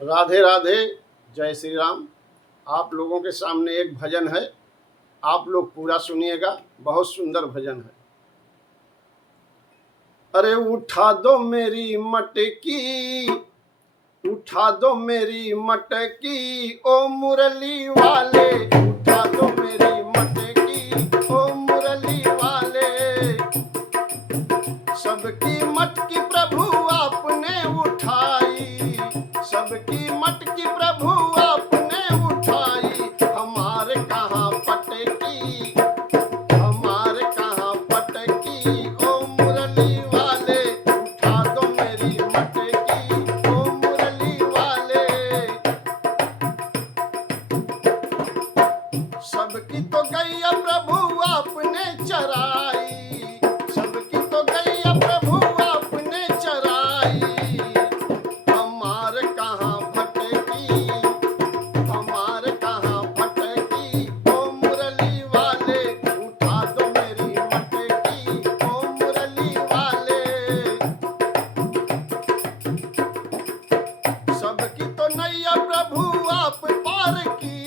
राधे राधे, जय श्री राम। आप लोगों के सामने एक भजन है, आप लोग पूरा सुनिएगा। बहुत सुंदर भजन है। अरे उठा दो मेरी मटकी, उठा दो मेरी मटकी, ओ मुरली वाले, उठा दो मेरी मटकी, ओ मुरली वाले। सबकी मटकी प्रभु आपने उठाई, सबकी मटकी प्रभु आपने उठाई। हमारे कहाँ पटकी, हमारे कहाँ पटकी, ओ मुरली वाले, उठा दो मेरी मटकी, ओ मुरली वाले। सबकी तो गैया प्रभु आपने चराई, सबकी तो गैया प्रभु आपने चराई। हमारे कहाँ भटकी, हमारे कहाँ भटकी, ओ मुरली वाले, उठा दो मेरी मटकी, ओ मुरली वाले। सबकी तो नैया प्रभु आप पार की,